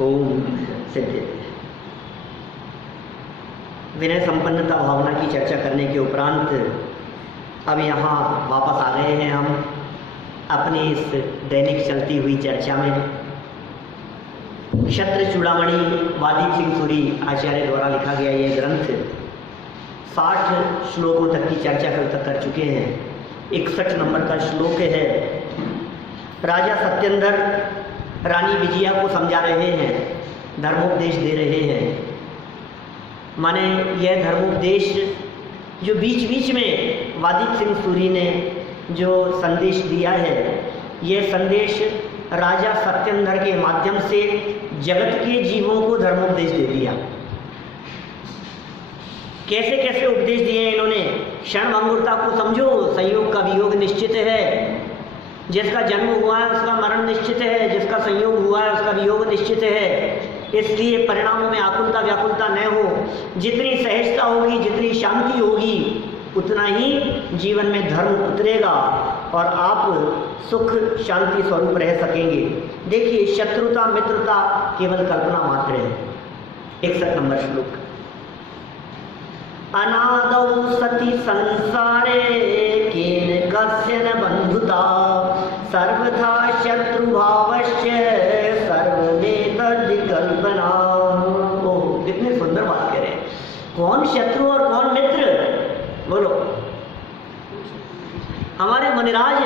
ओम सिद्धि। विनय संपन्नता भावना की चर्चा करने के उपरांत अब यहाँ वापस आ गए हैं हम अपनी इस दैनिक चलती हुई चर्चा में। क्षत्र चूड़ामणि वादीप सिंह सूरी आचार्य द्वारा लिखा गया यह ग्रंथ 60 श्लोकों तक की चर्चा कल तक कर चुके हैं। 61 नंबर का श्लोक है। राजा सत्येंद्र रानी विजया को समझा रहे हैं, धर्मोपदेश दे रहे हैं। माने यह धर्मोपदेश जो बीच बीच में वादीप सिंह सूरी ने जो संदेश दिया है, यह संदेश राजा सत्येंद्र के माध्यम से जगत के जीवों को धर्मोपदेश दे दिया। कैसे कैसे उपदेश दिए इन्होंने। क्षण भंगुरता को समझो, संयोग का वियोग निश्चित है। जिसका जन्म हुआ है उसका मरण निश्चित है, जिसका संयोग हुआ है उसका वियोग निश्चित है। इसलिए परिणामों में आकुलता व्याकुलता न हो। जितनी सहजता होगी, जितनी शांति होगी, उतना ही जीवन में धर्म उतरेगा और आप सुख शांति स्वरूप रह सकेंगे। देखिए, शत्रुता मित्रता केवल कल्पना मात्र है। 61 नंबर श्लोक। अनादौ सति संसारे केन कस्य न बंधुता सर्वथा शत्रुभावस्य सर्वमेतद्विकल्पना। ओह, कितनी सुंदर बात कह रहे हैं। कौन शत्रु और कौन मित्र, बोलो। हमारे मुनिराज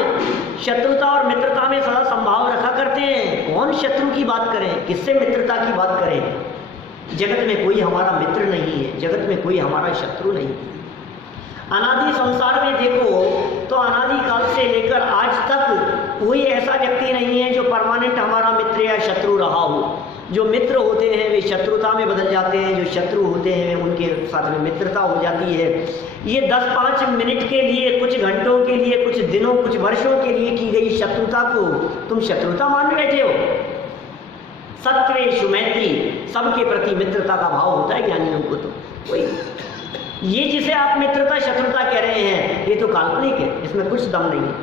शत्रुता और मित्रता में सदा संभाव रखा करते हैं। कौन शत्रु की बात करें, किससे मित्रता की बात करें। जगत में कोई हमारा मित्र नहीं है, जगत में कोई हमारा शत्रु नहीं है। अनादि संसार में देखो तो अनादि काल से लेकर आज तक कोई ऐसा व्यक्ति नहीं है जो परमानेंट हमारा मित्र या शत्रु रहा हो। जो मित्र होते हैं वे शत्रुता में बदल जाते हैं, जो शत्रु होते हैं उनके साथ में मित्रता हो जाती है। ये 10-5 मिनट के लिए, कुछ घंटों के लिए, कुछ दिनों, कुछ वर्षों के लिए की गई शत्रुता को तुम शत्रुता मान बैठे हो। सत्वेषु मैत्री, सबके प्रति मित्रता का भाव होता है ज्ञानियों को। तो वही ये जिसे आप मित्रता शत्रुता कह रहे हैं, ये तो काल्पनिक है, इसमें कुछ दम नहीं है।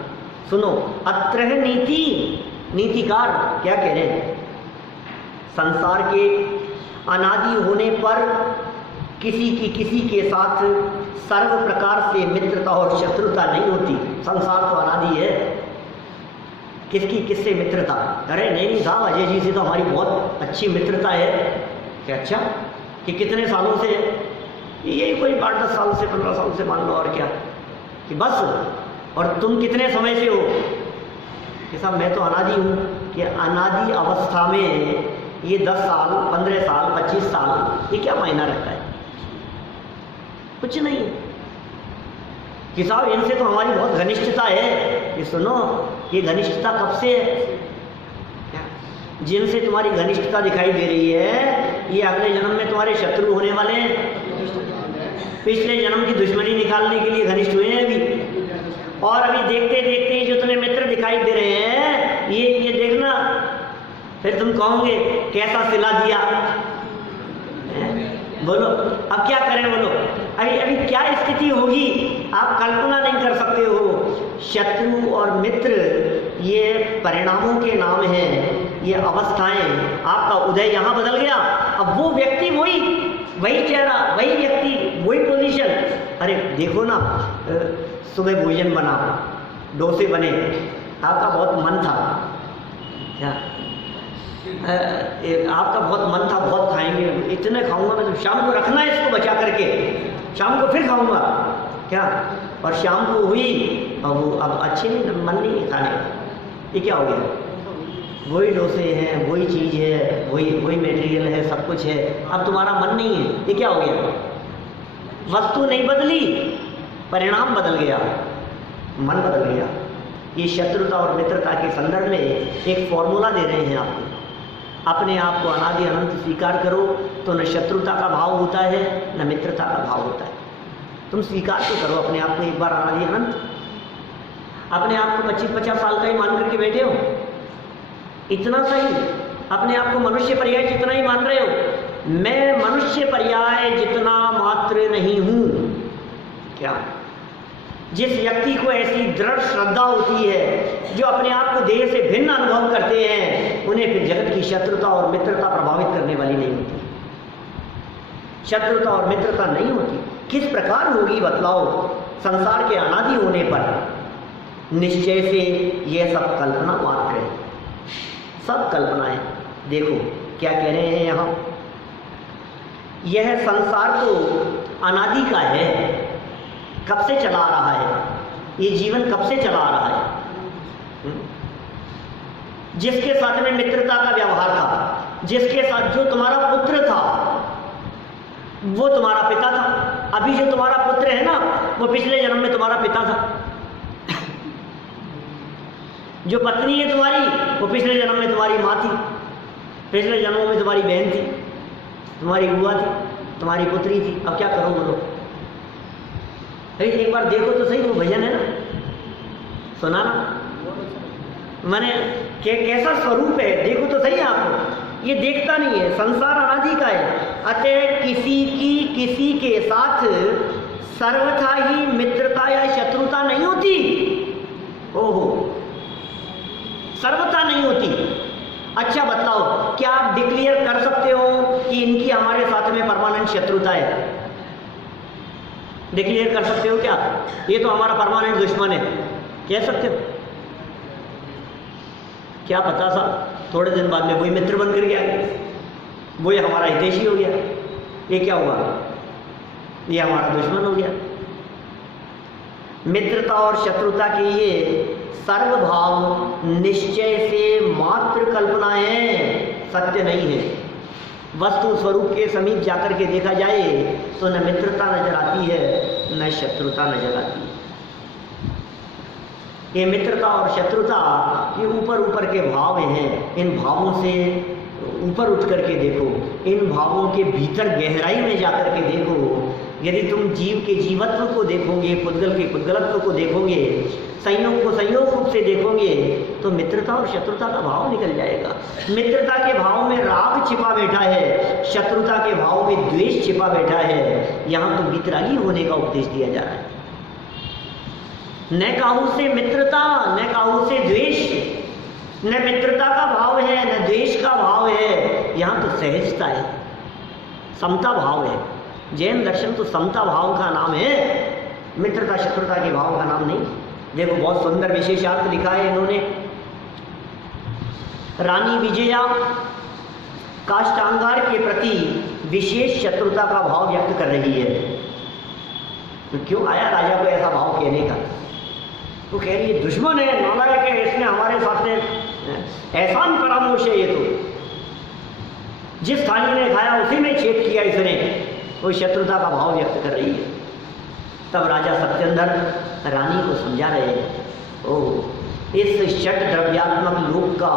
सुनो, अत्र है नीति। नीतिकार क्या कह रहे हैं। संसार के अनादि होने पर किसी के साथ सर्व प्रकार से मित्रता और शत्रुता नहीं होती। संसार तो अनादि है। किससे मित्रता। अरे नहीं साहब, अजय जी से तो हमारी बहुत अच्छी मित्रता है। क्या अच्छा, कि कितने सालों से। यही कोई 8-10 साल से, 15 साल से मान लो। और क्या कि बस। और तुम कितने समय से हो कि साहब मैं तो अनादि हूँ। कि अनादि अवस्था में ये 10 साल, 15 साल, 25 साल, ये क्या मायना रखता है। कुछ नहीं है कि साहब इनसे तो हमारी बहुत घनिष्ठता है। कि सुनो, ये घनिष्ठता कब से है। जिनसे तुम्हारी घनिष्ठता दिखाई दे रही है, ये अगले जन्म में तुम्हारे शत्रु होने वाले हैं। पिछले जन्म की दुश्मनी निकालने के लिए घनिष्ठ हुए हैं अभी। और अभी देखते देखते जो तुम्हें मित्र दिखाई दे रहे हैं, ये देखना, फिर तुम कहोगे कैसा सिला दिया। बोलो अब क्या करें, बोलो। अभी क्या स्थिति होगी आप कल्पना नहीं कर सकते हो। शत्रु और मित्र ये परिणामों के नाम हैं, ये अवस्थाएं। आपका उदय यहाँ बदल गया, अब वो व्यक्ति वही चेहरा, वही व्यक्ति, वही पोजीशन। अरे देखो ना, सुबह भोजन बना, डोसे बने, आपका बहुत मन था। क्या आपका बहुत मन था, बहुत खाएंगे, इतने खाऊंगा मैं, तो शाम को रखना है इसको बचा करके, शाम को फिर खाऊंगा। क्या, और शाम को हुई और वो अब अच्छे नहीं, मन नहीं खाने का। ये क्या हो गया। वही डोसे हैं, वही चीज़ है, वही मटेरियल है, सब कुछ है, अब तुम्हारा मन नहीं है। ये क्या हो गया। वस्तु नहीं बदली, परिणाम बदल गया, मन बदल गया। ये शत्रुता और मित्रता के संदर्भ में एक फॉर्मूला दे रहे हैं आपको। अपने आप को अनादि अनंत स्वीकार करो तो न शत्रुता का भाव होता है न मित्रता का भाव होता है। तुम स्वीकार तो करो अपने आप को एक बार अनादि अनंत। अपने आप को 25-50 साल का ही मान करके बैठे हो, इतना सही। अपने आप को मनुष्य पर्याय जितना ही मान रहे हो। मैं मनुष्य पर्याय जितना मात्र नहीं हूँ। क्या जिस व्यक्ति को ऐसी दृढ़ श्रद्धा होती है, जो अपने आप को देह से भिन्न अनुभव करते हैं, उन्हें फिर जगत की शत्रुता और मित्रता प्रभावित करने वाली नहीं होती। शत्रुता और मित्रता नहीं होती। किस प्रकार होगी बतलाओ? संसार के अनादि होने पर निश्चय से यह सब कल्पना मात्र है, सब कल्पना है। देखो क्या कह रहे हैं यहाँ, यह संसार तो अनादि का है, कब से चला आ रहा है, ये जीवन कब से चला आ रहा है। जिसके साथ में मित्रता का व्यवहार था, जिसके साथ जो तुम्हारा पुत्र था वो तुम्हारा पिता था, अभी जो तुम्हारा पुत्र है ना वो पिछले जन्म में तुम्हारा पिता था। जो पत्नी है तुम्हारी वो पिछले जन्म में तुम्हारी माँ थी, पिछले जन्मों में तुम्हारी बहन थी, तुम्हारी बुआ थी, तुम्हारी पुत्री थी। अब क्या करो बोलो? एक बार देखो तो सही, वो भजन है ना, सुना ना मैंने, कैसा स्वरूप है, देखो तो सही आपको। ये देखता नहीं है, संसार अनादि का है। अतः किसी के साथ सर्वथा ही मित्रता या शत्रुता नहीं होती। ओहो, सर्वथा नहीं होती। अच्छा बतलाओ, क्या आप डिक्लेयर कर सकते हो कि इनकी हमारे साथ में परमानेंट शत्रुता है? डिक्लेयर कर सकते हो क्या? ये तो हमारा परमानेंट दुश्मन है, कह सकते हो? क्या पता सा थोड़े दिन बाद में वही मित्र बन कर गया, वही हमारा हितैषी हो गया। ये क्या हुआ? ये हमारा दुश्मन हो गया। मित्रता और शत्रुता के ये सर्वभाव निश्चय से मात्र कल्पनाएं हैं, सत्य नहीं है। वस्तु स्वरूप के समीप जाकर के देखा जाए तो न मित्रता नजर आती है न शत्रुता नजर आती है। ये मित्रता और शत्रुता ये ऊपर ऊपर के भाव हैं। इन भावों से ऊपर उठ करके देखो, इन भावों के भीतर गहराई में जाकर के देखो। यदि तुम जीव के जीवत्व को देखोगे, पुद्गल के पुद्गलत्व को देखोगे, संयोग को संयोग रूप से देखोगे, तो मित्रता और शत्रुता का भाव निकल जाएगा। मित्रता के भाव में राग छिपा बैठा है, शत्रुता के भाव में द्वेष छिपा बैठा है। यहाँ तो वितरागी होने का उपदेश दिया जा रहा है। न काहू से मित्रता, न काहू से द्वेष, न मित्रता का भाव है न द्वेष का भाव है। यहाँ तो सहजता है, समता भाव है। जैन दर्शन तो समता भाव का नाम है, मित्रता शत्रुता के भाव का नाम नहीं। देखो बहुत सुंदर विशेषार्थ लिखा है इन्होंने। रानी विजया काष्टांगार के प्रति विशेष शत्रुता का भाव व्यक्त कर रही है। तो क्यों आया राजा को ऐसा भाव कहने का? वो कह रही है दुश्मन है, नालायक है, इसने हमारे साथ में एहसान फरामोश है। ये तो जिस थाली ने खाया उसी में छेद किया इसने, वो शत्रुता का भाव व्यक्त कर रही है। तब राजा सत्येंद्र रानी को समझा रहे हैं, ओह इस षट द्रव्यात्मक लोक का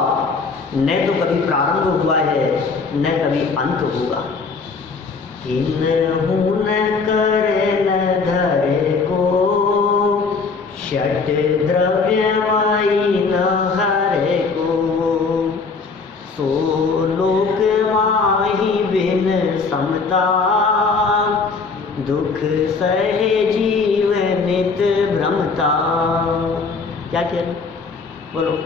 न तो कभी प्रारंभ हुआ है न कभी अंत होगा। किन्हु न करे न धरे को षट द्रव्यमयी न हरे को, सो लोक माही बिन समता, दुख सहे जीव नित भ्रमता। क्या कह रहे बोलो?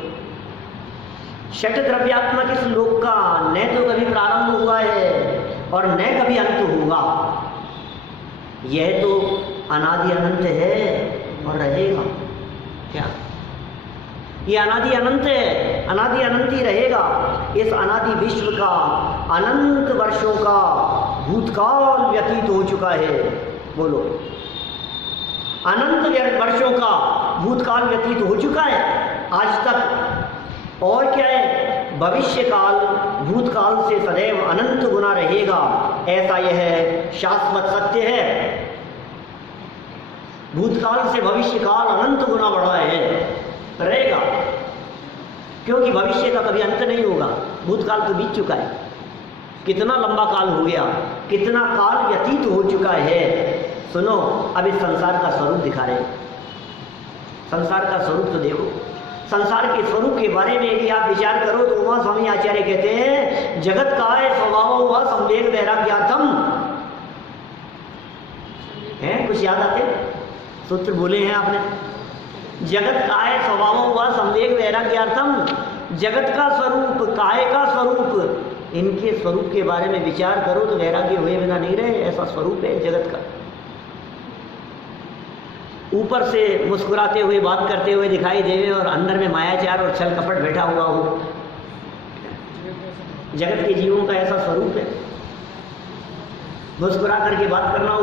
षट द्रव्यात्मक इस लोक का न तो कभी प्रारंभ हुआ है और न कभी अंत होगा। यह तो अनादि अनंत है और रहेगा। क्या ये अनादि अनंत है, अनादि अनंत ही रहेगा। इस अनादि विश्व का अनंत वर्षों का भूतकाल व्यतीत हो चुका है। बोलो, अनंत वर्षों का भूतकाल व्यतीत हो चुका है आज तक। और क्या है? भविष्य काल भूतकाल से सदैव अनंत गुना रहेगा, ऐसा यह शाश्वत सत्य है। भूतकाल से भविष्य काल अनंत गुना बढ़ा है, रहेगा, क्योंकि भविष्य का कभी अंत नहीं होगा। भूतकाल तो बीत चुका है, कितना लंबा काल हो गया, कितना काल व्यतीत हो चुका है। सुनो, अब इस संसार का स्वरूप दिखा रहे। संसार का स्वरूप तो देखो। संसार के स्वरूप के बारे में यदि आप विचार करो तो उमा स्वामी आचार्य कहते हैं, जगत का है स्वभाव हुआ संवेग वैराग्यार्थम। है कुछ याद आते? सूत्र बोले हैं आपने। जगत काय स्वभाव हुआ संवेग वैराग्यार्थम, जगत का स्वरूप, काय का स्वरूप, इनके स्वरूप के बारे में विचार करो तो वैराग्य हुए बिना नहीं रहे, ऐसा स्वरूप है जगत का। ऊपर से मुस्कुराते हुए बात करते हुए दिखाई देवे और अंदर में मायाचार और छल कपट बैठा हुआ हो, जगत के जीवों का ऐसा स्वरूप है। मुस्कुरा करके बात करना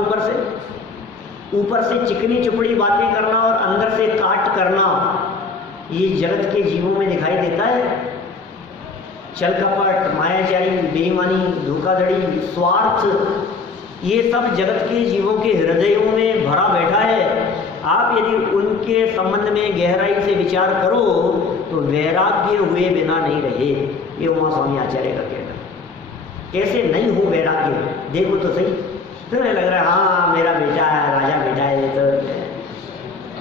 ऊपर से चिकनी चुपड़ी बातें करना और अंदर से काट करना, ये जगत के जीवों में दिखाई देता है। छल कपट, मायाचारी, बेईमानी, धोखाधड़ी, स्वार्थ, ये सब जगत के जीवों के हृदयों में भरा बैठा है। आप यदि उनके संबंध में गहराई से विचार करो तो वैराग्य हुए बिना नहीं रहे, ये उमा स्वामी आचार्य का कहना। कैसे नहीं हो वैराग्य, देखो तो सही। तुम्हें लग रहा है हाँ मेरा बेटा है, राजा बेटा है, तो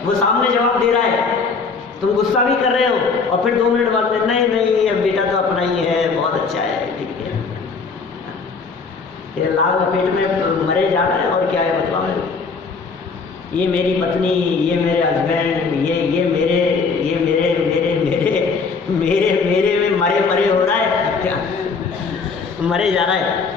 वो सामने जवाब दे रहा है, तुम गुस्सा भी कर रहे हो और फिर 2 मिनट बाद में नहीं नहीं अब बेटा तो अपना ही है, बहुत अच्छा है, ठीक है। ये लाल लपेट में मरे जा रहा है और क्या है बताओ। ये मेरी पत्नी, ये मेरे हस्बैंड, ये मेरे में मरे हो रहा है क्या, मरे जा रहा है।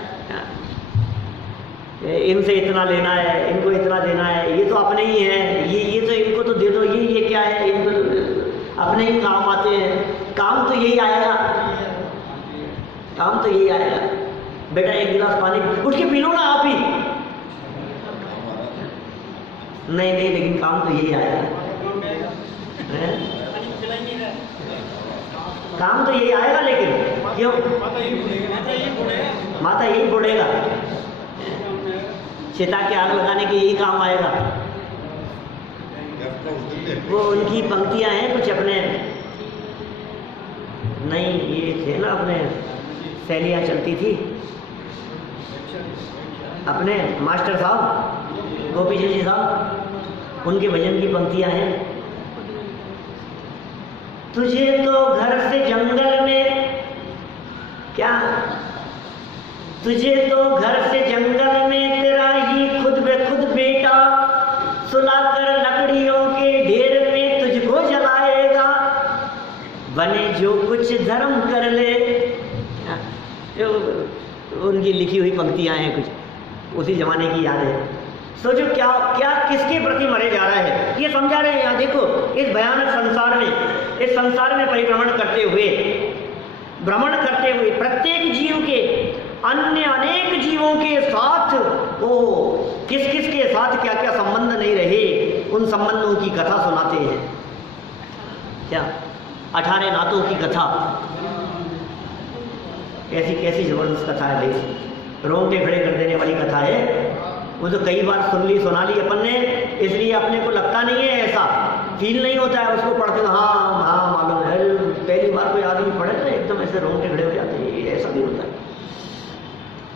इनसे इतना लेना है, इनको इतना देना है, ये तो अपने ही है, ये तो इनको तो दे दो, ये क्या है, इनको तो अपने ही काम आते हैं। काम तो यही आएगा, काम तो यही आएगा। बेटा 1 गिलास पानी उठ के पी लो ना आप ही। नहीं लेकिन काम तो यही आएगा, काम तो यही आएगा, लेकिन क्यों माता यही फोड़ेगा, चिता के आग लगाने के यही काम आएगा। वो उनकी पंक्तियां हैं कुछ अपने, नहीं ये थे ना अपने सहेलियां चलती थी, अपने मास्टर साहब गोपी जी साहब, उनके भजन की पंक्तियां हैं। तुझे तो घर से जंगल में, क्या तुझे तो घर से जंगल में तेरा ही खुद बे खुद बेटा सुलाकर लकड़ियों के ढेर में तुझको जलाएगा, बने जो कुछ धर्म कर ले। उनकी लिखी हुई पंक्तियां हैं, कुछ उसी जमाने की याद है। सोचो क्या क्या किसके प्रति मरे जा रहा है, ये समझा रहे हैं। यहाँ देखो इस भयानक संसार में, इस संसार में परिभ्रमण करते हुए, भ्रमण करते हुए प्रत्येक जीव के अन्य अनेक जीवों के साथ वो किस किस के साथ क्या क्या संबंध नहीं रहे, उन संबंधों की कथा सुनाते हैं। क्या 18 नातों की कथा, कैसी कैसी जबरदस्त कथा है भाई, रोंगटे खड़े कर देने वाली कथा है। वो तो कई बार सुना ली अपन ने, इसलिए अपने को लगता नहीं है, ऐसा फील नहीं होता है उसको पढ़ते तो हाँ हाँ मालूम है। पहली बार कोई आदमी पढ़े तो एकदम ऐसे रोंगटे खड़े हो जाते हैं, ऐसा भी होता है।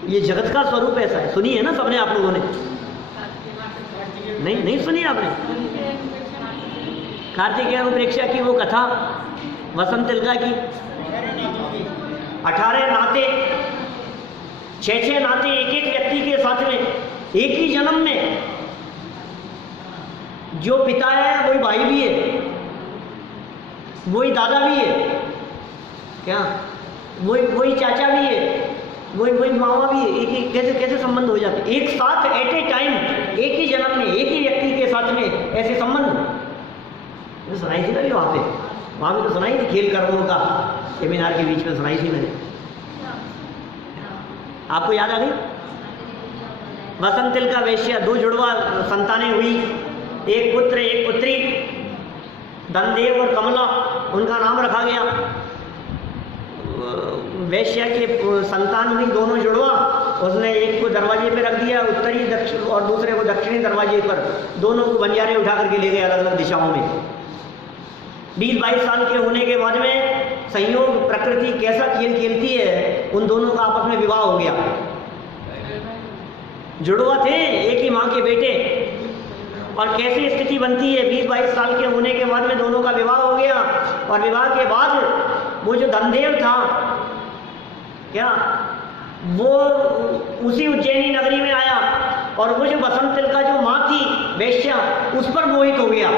ये जगत का स्वरूप ऐसा है। सुनी है ना सबने, आप लोगों ने? नहीं सुनी आपने? कार्तिकेय अनुप्रेक्षा की वो कथा, वसंत तिलका की 18 नाते, 6 नाते एक व्यक्ति के साथ में, एक ही जन्म में। जो पिता है वही भाई भी है, वही दादा भी है, क्या वही चाचा भी है, वही मामा भी है। एक कैसे कैसे संबंध हो जाते एक साथ एट ए टाइम, एक ही जन्म में एक ही व्यक्ति के साथ में ऐसे संबंध। तो सुनाई थी ना वहाँ पे तो सुनाई थी, खेल कर्मों का सेमिनार के बीच में सुनाई थी मैंने, आपको याद आ गई? वसंत तिलका वेश्या, 2 जुड़वा संतानें हुई, एक पुत्र एक पुत्री, धनदेव और कमला उनका नाम रखा गया। वैश्या के संतान हुई, दोनों जुड़वा, उसने एक को दरवाजे पे रख दिया उत्तरी दक्षिण और दूसरे को दक्षिणी दरवाजे पर, दोनों को बंजारे उठा करके ले गए अलग अलग दिशाओं में। 20-22 साल के होने के बाद में संयोग प्रकृति कैसा खेल खेलती है, उन दोनों का आपस में विवाह हो गया। जुड़वा थे, एक ही माँ के बेटे, और कैसी स्थिति बनती है 20-22 साल के होने के बाद में दोनों का विवाह हो गया। और विवाह के बाद वो जो धनदेव था, क्या वो उसी उज्जैनी नगरी में आया और वो जो बसंत तिल का जो माँ थी वेश्या, उस पर मोहित हो गया,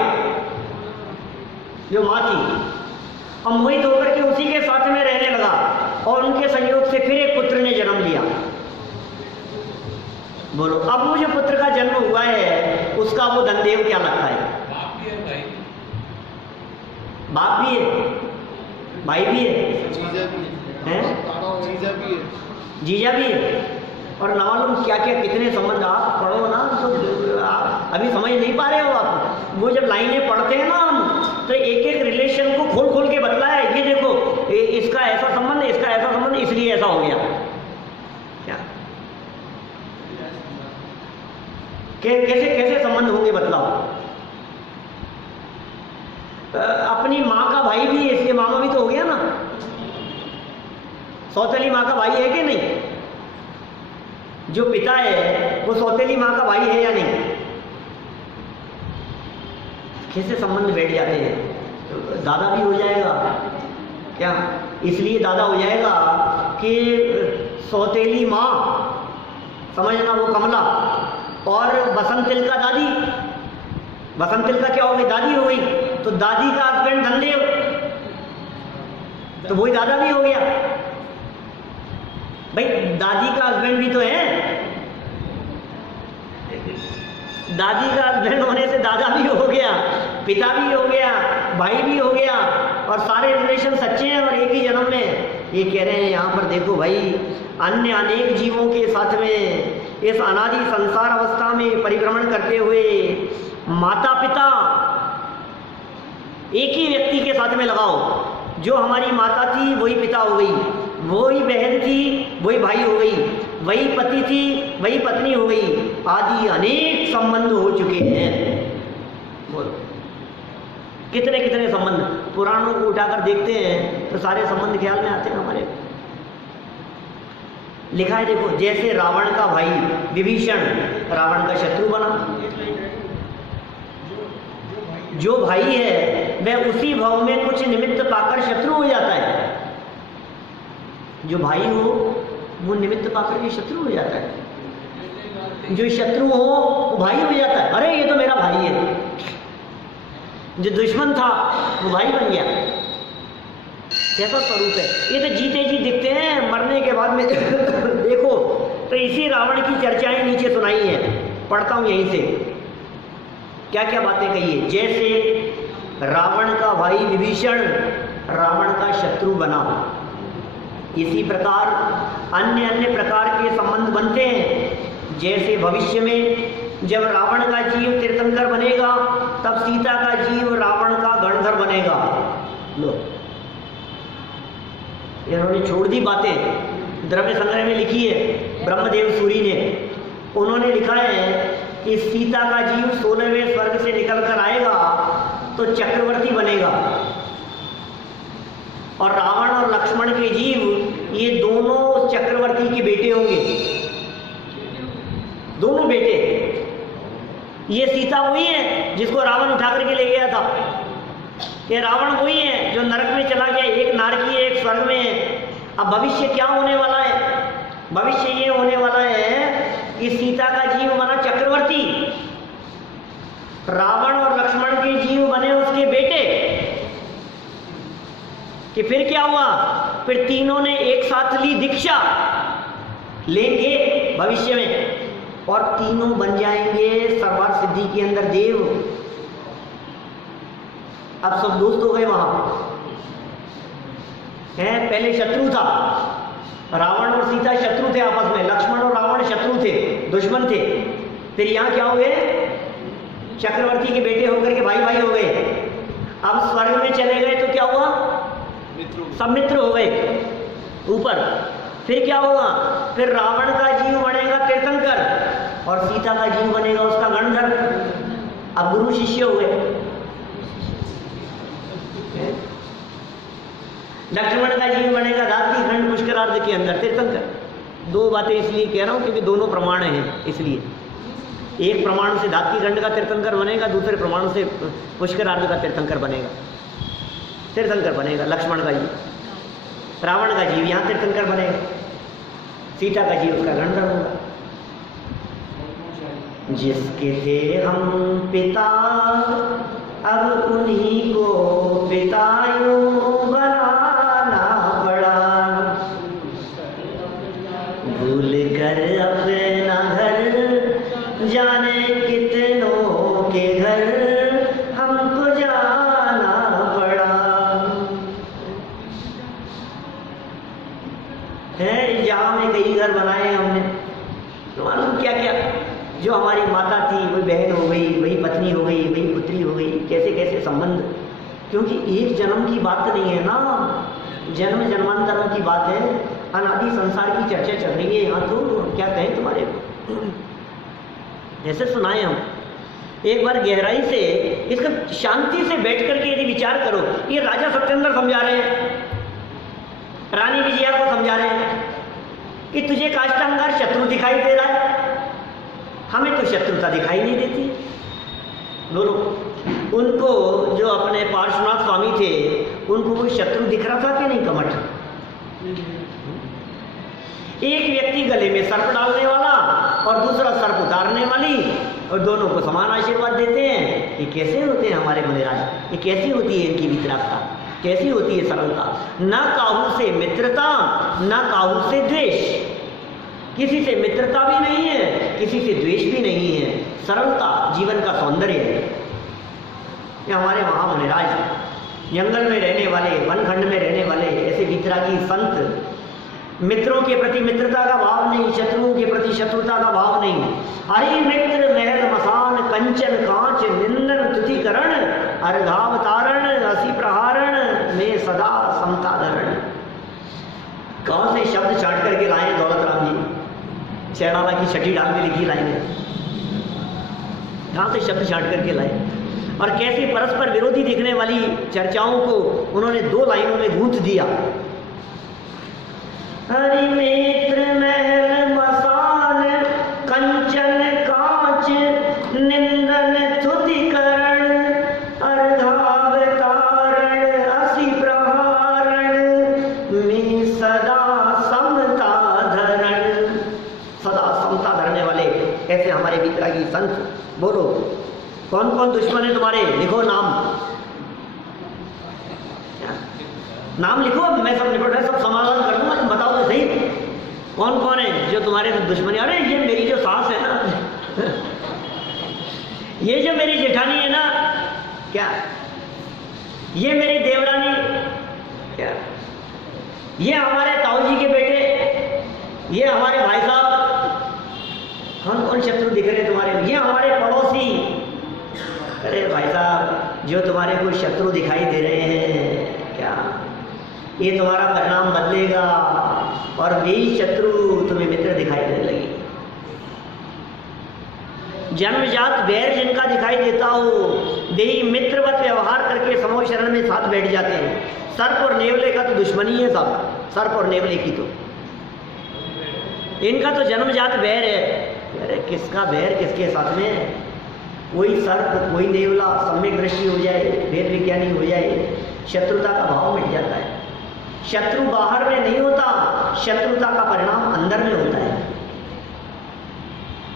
जो माँ थी, अब मोहित होकर के उसी के साथ में रहने लगा और उनके संयोग से फिर एक पुत्र ने जन्म लिया। बोलो, अब वो जो पुत्र का जन्म हुआ है उसका वो धनदेव क्या लगता है? बाप भी है, भाई भी है, जीजा भी है, और ना मालूम क्या क्या कितने संबंध। आप पढ़ो ना तो आप अभी समझ नहीं पा रहे हो। आप वो जब लाइनें पढ़ते हैं ना हम, तो एक एक रिलेशन को खोल खोल के बतलाया है। ये देखो, इसका ऐसा संबंध, इसका ऐसा संबंध, इसलिए ऐसा हो गया। क्या कैसे कैसे संबंध होंगे बतलाओ। अपनी माँ का भाई भी है, इसलिए मामा भी तो हो गया ना। सौतेली माँ का भाई है कि नहीं? जो पिता है वो सौतेली माँ का भाई है या नहीं? कैसे संबंध बैठ जाते हैं। तो दादा भी हो जाएगा क्या? इसलिए दादा हो जाएगा कि सौतेली माँ, समझना, वो कमला, और बसंत तिल का दादी। बसंत तिल का क्या हो गई? दादी हो गई। तो दादी का हस्बैंड धनदेव, तो वही दादा भी हो गया। भाई दादी का हस्बैंड भी तो है, दादी का हस्बैंड होने से दादा भी हो गया, पिता भी हो गया, भाई भी हो गया, और सारे रिलेशन सच्चे हैं और एक ही जन्म में। ये कह रहे हैं यहाँ पर देखो भाई, अन्य अनेक जीवों के साथ में इस अनादि संसार अवस्था में परिभ्रमण करते हुए माता पिता एक ही व्यक्ति के साथ में लगाओ। जो हमारी माता थी वही पिता हो गई, वही बहन थी वही भाई हो गई, वही पति थी वही पत्नी हो गई, आदि अनेक संबंध हो चुके हैं। बोलो कितने कितने संबंध। पुराणों को उठाकर देखते हैं तो सारे संबंध ख्याल में आते हैं हमारे। लिखा है देखो, जैसे रावण का भाई विभीषण रावण का शत्रु बना। जो भाई है वह उसी भाव में कुछ निमित्त पाकर शत्रु हो जाता है। जो भाई हो वो निमित्त पाकर के शत्रु हो जाता है। जो शत्रु हो वो भाई हो जाता है। अरे ये तो मेरा भाई है। जो दुश्मन था वो भाई बन गया। कैसा स्वरूप है। ये तो जीते जी दिखते हैं, मरने के बाद में देखो तो इसी रावण की चर्चाएं नीचे सुनाई है। पढ़ता हूं यहीं से क्या क्या बातें कही है। जैसे रावण का भाई विभीषण रावण का शत्रु बना, इसी प्रकार अन्य अन्य प्रकार के संबंध बनते हैं। जैसे भविष्य में जब रावण का जीव तीर्थंकर बनेगा तब सीता का जीव रावण का गणधर बनेगा। लो, इन्होंने छोड़ दी बातें, द्रव्य संग्रह में लिखी है ब्रह्मदेव सूरी ने। उन्होंने लिखा है कि सीता का जीव 16वें स्वर्ग से निकल कर आएगा तो चक्रवर्ती बनेगा, और रावण और लक्ष्मण के जीव ये दोनों चक्रवर्ती के बेटे होंगे। दोनों बेटे। ये सीता वही है जिसको रावण उठा करके ले गया था। ये रावण वही है जो नरक में चला गया, एक नारकी एक स्वर्ग में है। अब भविष्य क्या होने वाला है? भविष्य ये होने वाला है कि सीता का जीव बना चक्रवर्ती, रावण और लक्ष्मण के जीव बने उसके बेटे। कि फिर क्या हुआ? फिर तीनों ने एक साथ ली दीक्षा, लेंगे भविष्य में, और तीनों बन जाएंगे सर्वार्थ सिद्धि के अंदर देव। अब सब दोस्त हो गए वहां हैं। पहले शत्रु था, रावण और सीता शत्रु थे आपस में, लक्ष्मण और रावण शत्रु थे, दुश्मन थे। फिर यहां क्या हो गए? चक्रवर्ती के बेटे होकर के भाई भाई हो गए। अब स्वर्ग में चले गए तो क्या हुआ? सब मित्र हो गए ऊपर। फिर क्या होगा? फिर रावण का जीव बनेगा तीर्थंकर और सीता का जीव बनेगा उसका गणधर। अब गुरु शिष्य हो गए। लक्ष्मण का जीव बनेगा धात्री खंड पुष्करार्ध के अंदर तीर्थंकर। दो बातें इसलिए कह रहा हूं क्योंकि दोनों प्रमाण हैं। इसलिए एक प्रमाण से धात्री खंड का तीर्थंकर बनेगा, दूसरे प्रमाण से पुष्करार्ध का तीर्थंकर बनेगा। तीर्थंकर बनेगा लक्ष्मण का जीव, रावण का जीव यहाँ तीर्थंकर बनेगा, सीता का जीव उसका गणधर होगा। जिसके थे हम पिता अब उन्हीं को पिता यूं बनाना पड़ा। भूल कर अपना घर जाने कितनों के घर हमको जाना पड़ा। है जहाँ में कई घर बनाए हमने, तो मालूम क्या क्या, जो हमारी माता थी वही बहन हो गई, वही पत्नी हो गई, वही पुत्री हो गई, कैसे कैसे संबंध। क्योंकि एक जन्म की बात नहीं है ना, जन्म जन्मांतरों की बात है, अनादि संसार की चर्चा चल रही है यहाँ। तो क्या कहें तुम्हारे, जैसे सुनाए हम एक बार गहराई से इसका शांति से बैठ करके यदि विचार करो। ये राजा सत्येंद्र समझा रहे हैं, रानी विजया को समझा रहे हैं कि तुझे काष्टांगार शत्रु दिखाई दे रहा है, हमें तो शत्रुता दिखाई नहीं देती। बोलो, उनको जो अपने पार्श्वनाथ स्वामी थे उनको कोई शत्रु दिख रहा था कि नहीं? कमठ। एक व्यक्ति गले में सर्प डालने वाला और दूसरा सर्प उतारने वाली, और दोनों को समान आशीर्वाद देते हैं। ये कैसे होते हैं हमारे मुनिराज? ये कैसी होती है इनकी वितरागता, कैसी होती है सरलता? न काहू से मित्रता, न काहू से द्वेष। किसी से मित्रता भी नहीं है, किसी से द्वेष भी नहीं है। सरलता जीवन का सौंदर्य है। ये हमारे महामुनिराज जंगल में रहने वाले, वनखंड में रहने वाले ऐसे वितरागी संत, मित्रों के प्रति मित्रता का भाव नहीं, शत्रुओं के प्रति शत्रुता का भाव नहीं। हरि मित्र महल मसान कंचन कांच निंदन तुतिकरण अर्घावतारण असी प्रहारण में सदा समता धरण। कौन से शब्द चाट करके लाए दौलत राम जी? चैनाला की छठी डाल में लिखी लाएंगे, कहाँ से शब्द चाट करके लाए? और कैसी परस्पर विरोधी दिखने वाली चर्चाओं को उन्होंने 2 लाइनों में गूंथ दिया। हरि मित्र महल मसान कंचन कांच निंदन तुतिकरण अर्घावतारण असी प्रहारण में सदा समता धरण। सदा समता धरने वाले ऐसे हमारे वितरागी संत। बोलो, कौन कौन दुश्मन है तुम्हारे? लिखो नाम, नाम लिखो, मैं सब निपट रहा, सब समाधान कर दूंगा। तुम बताओ तो सही कौन कौन है जो तुम्हारे दुश्मन है। अरे ये मेरी जो सास है ना ये जो मेरी जेठानी है ना, क्या ये मेरी देवरानी, क्या ये हमारे ताऊ जी के बेटे, ये हमारे भाई साहब। कौन कौन शत्रु दिख रहे तुम्हारे? ये हमारे पड़ोसी। अरे भाई साहब, जो तुम्हारे को शत्रु दिखाई दे रहे हैं, क्या ये तुम्हारा परिणाम बदलेगा और यही शत्रु तुम्हें मित्र दिखाई देने लगी। जन्मजात बैर जिनका दिखाई देता हो, देही मित्रवत व्यवहार करके समूह शरण में साथ बैठ जाते हैं। सर्प और नेवले का तो दुश्मनी है सब, सर्प और नेवले की तो इनका तो जन्मजात बैर है। अरे किसका बैर किसके साथ में? कोई सर्प कोई नेवला सम्यक दृष्टि हो जाए, वेद विज्ञानी हो जाए, शत्रुता का भाव मिट जाता है। शत्रु बाहर में नहीं होता, शत्रुता का परिणाम अंदर में होता है।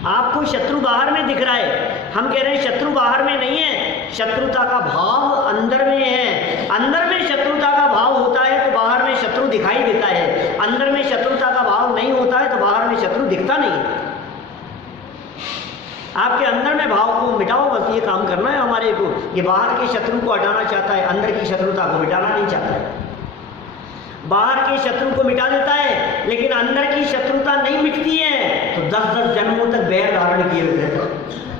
आपको शत्रु बाहर में दिख रहा है, हम कह रहे हैं शत्रु बाहर में नहीं है, शत्रुता का भाव अंदर में है। अंदर में शत्रुता का भाव होता है तो बाहर में शत्रु दिखाई देता है। अंदर में शत्रुता का भाव नहीं होता है तो बाहर में शत्रु दिखता नहीं। आपके अंदर में भाव को मिटाओ, बस ये काम करना है हमारे को। ये बाहर के शत्रु को हटाना चाहता है, अंदर की शत्रुता को मिटाना नहीं चाहता है। बाहर के शत्रु को मिटा देता है लेकिन अंदर की शत्रुता नहीं मिटती है, तो 10-10 जन्मों तक बैर धारण किए हुए रहते।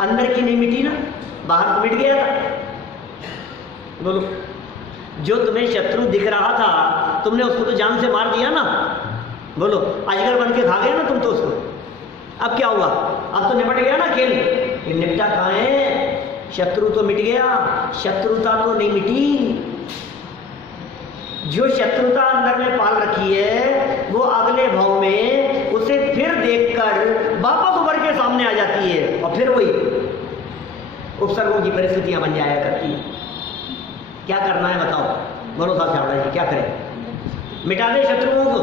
अंदर की नहीं मिटी ना, बाहर तो मिट गया था। बोलो, जो तुम्हें शत्रु दिख रहा था तुमने उसको तो जान से मार दिया ना। बोलो, अजगर बन के खा गया ना तुम तो उसको। अब क्या हुआ? अब तो निपट गया ना खेल। ये निपटा कहाँ है? शत्रु तो मिट गया, शत्रुता तो नहीं मिटी। जो शत्रुता अंदर में पाल रखी है वो अगले भाव में उसे फिर देखकर वापस उभर के सामने आ जाती है और फिर वही उपसर्गों की परिस्थितियां बन जाया करती है। क्या करना है बताओ? बोलो साहब चावड़ा जी, क्या करें? मिटा दे शत्रुओं को?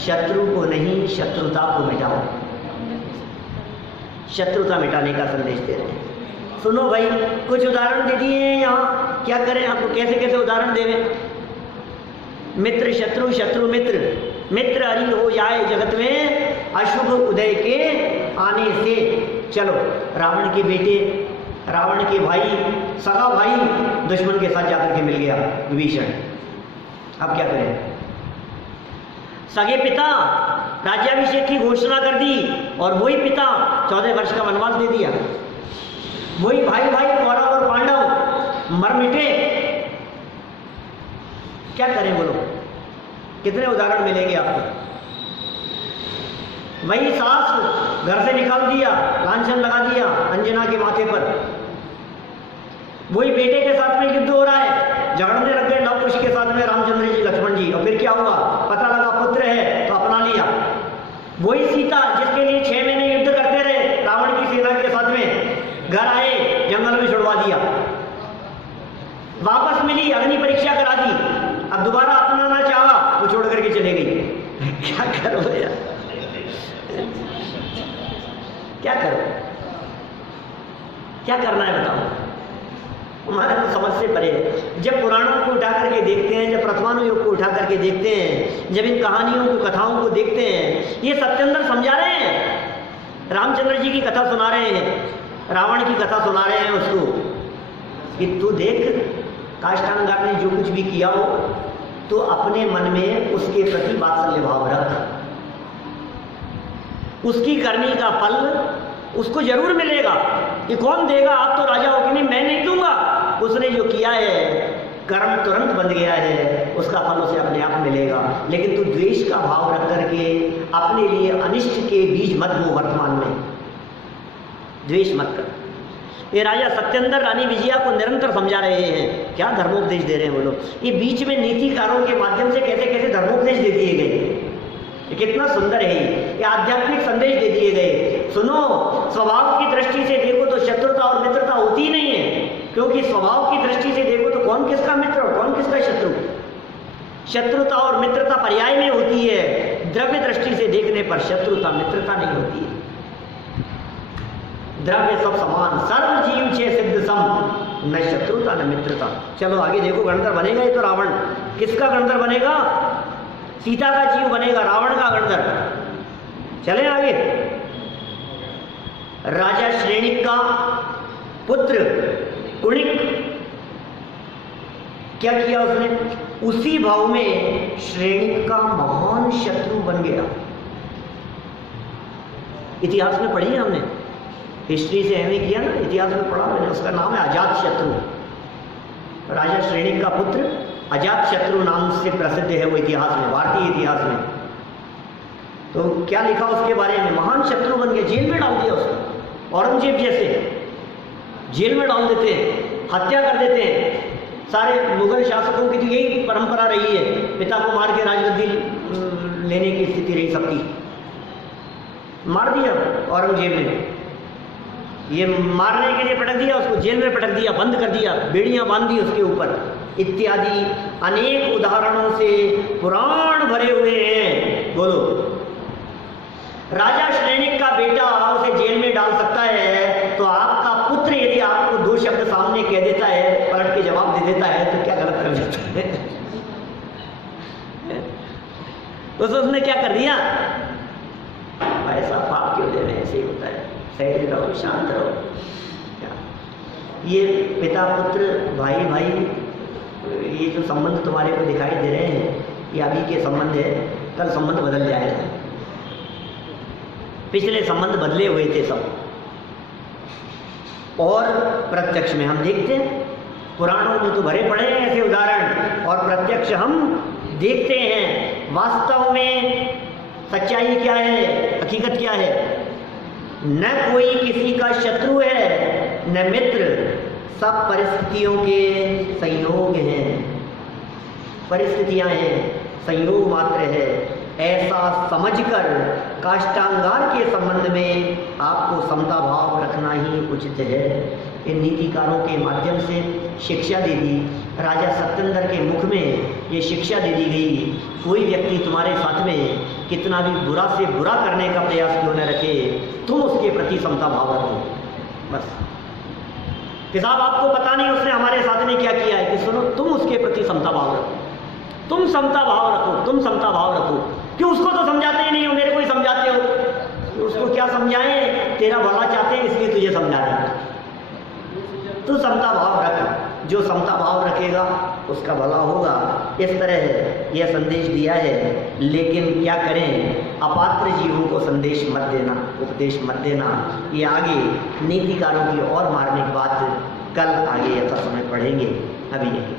शत्रु को नहीं, शत्रुता को मिटाओ। शत्रुता मिटाने का संदेश दे रहे हैं। सुनो भाई, कुछ उदाहरण दे दिए हैं यहाँ, क्या करें आपको, कैसे कैसे उदाहरण देवें। मित्र शत्रु, शत्रु मित्र, मित्र हरि हो जाए जगत में अशुभ उदय के आने से। चलो, रावण के बेटे, रावण के भाई, सगा भाई दुश्मन के साथ जाकर के मिल गया विभीषण। अब क्या करें? सगे पिता राज्याभिषेक की घोषणा कर दी और वही पिता 14 वर्ष का वनवास दे दिया। वही भाई भाई कौरव और पांडव मर मिटे। क्या करें बोलो? कितने उदाहरण मिलेंगे आपको। वही सास घर से निकाल दिया, लांछन लगा दिया अंजना के माथे पर। वही बेटे के साथ में युद्ध हो रहा है, झगड़ने लग गए लव कुश के साथ में रामचंद्र जी लक्ष्मण जी, और फिर क्या हुआ? पता लगा पुत्र है तो अपना लिया। वही सीता जिसके लिए 6 महीने युद्ध करते रहे रावण की सेना के साथ में, घर आए जंगल में छुड़वा दिया। वापस मिली, अग्नि परीक्षा करा दी, अब दोबारा अपनाना चाहा, वो छोड़ करके चले गई। क्या करो यार, क्या करो, क्या करना है बताओ? हमारे तो समझ से परे। जब पुराणों को उठा करके देखते हैं, जब प्रथमानुयोग को उठा करके देखते हैं, जब इन कहानियों को, कथाओं को देखते हैं, ये सत्येंद्र समझा रहे हैं, रामचंद्र जी की कथा सुना रहे हैं, रावण की कथा सुना रहे हैं उसको कि तू देख, काष्ठांगार ने जो कुछ भी किया हो तो अपने मन में उसके प्रति वात्सल्य भाव रख, उसकी करनी का फल उसको जरूर मिलेगा। ये कौन देगा? आप तो राजा हो कि नहीं, मैं नहीं दूंगा। उसने जो किया है कर्म तुरंत बन गया है, उसका फल उसे अपने आप मिलेगा। लेकिन तू द्वेष का भाव रख करके अपने लिए अनिष्ट के बीज मत बो, वर्तमान में द्वेष मत कर। ये राजा सत्येंद्र रानी विजया को निरंतर समझा रहे हैं। क्या धर्मोपदेश दे रहे हैं वो लोग। ये बीच में नीतिकारों के माध्यम से कैसे कैसे धर्मोपदेश दे दिए गए, ये कितना सुंदर है। ये आध्यात्मिक संदेश दे दिए गए। सुनो, स्वभाव की दृष्टि से देखो तो शत्रुता और मित्रता होती नहीं है, क्योंकि स्वभाव की दृष्टि से देखो तो कौन किसका मित्र और कौन किसका शत्रु। शत्रुता और मित्रता पर्याय में होती है, द्रव्य दृष्टि से देखने पर शत्रुता मित्रता नहीं होती है। द्रव्य सब समान, सर्व जीव छे सिद्ध सम, न शत्रुता न मित्रता। चलो आगे देखो, गणधर बनेगा ये तो रावण। किसका गणधर बनेगा? सीता का जीव बनेगा, रावण का गणधर। चले आगे। राजा श्रेणिक का पुत्र कुणिक, क्या किया उसने? उसी भाव में श्रेणिक का महान शत्रु बन गया। इतिहास में पढ़ी है हमने, हिस्ट्री से एमए किया ना, इतिहास में पढ़ा मैंने। उसका नाम है अजात शत्रु। राजा श्रेणिक का पुत्र अजात शत्रु नाम से प्रसिद्ध है वो इतिहास में, भारतीय इतिहास में। तो क्या लिखा उसके बारे में? महान शत्रु बन गया, जेल में डाल दिया उसको। औरंगजेब जैसे जेल में डाल देते हैं, हत्या कर देते हैं। सारे मुगल शासकों की तो यही परंपरा रही है, पिता को मार के राजगद्दी लेने की स्थिति रही सबकी। मार दिया औरंगजेब ने, ये मारने के लिए पटक दिया उसको, जेल में पटक दिया, बंद कर दिया, बेड़ियां बांध दी उसके ऊपर, इत्यादि अनेक उदाहरणों से पुराण भरे हुए हैं। बोलो, राजा श्रेणिक का बेटा उसे जेल में डाल सकता है, तो आपका पुत्र यदि आपको 2 शब्द सामने कह देता है, पलट के जवाब दे देता है, तो क्या गलत कर देता है? तो उसने क्या कर दिया? ऐसा पाप क्यों दे रहे हैं? ऐसे ही होता है, सही रहो, शांत रहो। ये पिता पुत्र, भाई भाई, ये जो संबंध तुम्हारे को दिखाई दे रहे हैं, ये अभी के संबंध है, कल संबंध बदल जाएगा। पिछले संबंध बदले हुए थे सब। और प्रत्यक्ष में हम देखते हैं, पुराणों में तो भरे पड़े हैं ऐसे उदाहरण, और प्रत्यक्ष हम देखते हैं। वास्तव में सच्चाई क्या है, हकीकत क्या है? न कोई किसी का शत्रु है न मित्र, सब परिस्थितियों के संयोग हैं। परिस्थितियां हैं, संयोग मात्र है, ऐसा समझकर काष्ठांगार के संबंध में आपको समता भाव रखना ही उचित है। इन नीतिकारों के माध्यम से शिक्षा दे दी राजा सत्येंद्र के मुख में ये शिक्षा दे दी गई, कोई व्यक्ति तुम्हारे साथ में कितना भी बुरा से बुरा करने का प्रयास क्यों न रखे, तुम उसके प्रति समता भाव रखो। बस कि साहब आपको पता नहीं उसने हमारे साथ में क्या किया है, कि सुनो तुम उसके प्रति समता भाव रखो, तुम समता भाव रखो, तुम समता भाव रखो। क्यों उसको तो समझाते ही नहीं हो, मेरे को ही समझाते हो। उसको क्या समझाएं, तेरा भला चाहते हैं इसलिए तुझे समझा रहे हैं। तू समता भाव रख, जो समता भाव रखेगा उसका भला होगा। इस तरह यह संदेश दिया है। लेकिन क्या करें, अपात्र जीवों को संदेश मत देना, उपदेश मत देना। ये आगे नीतिकारों की और मार्मिक बात कल आगे यथा समय पढ़ेंगे। अभी यही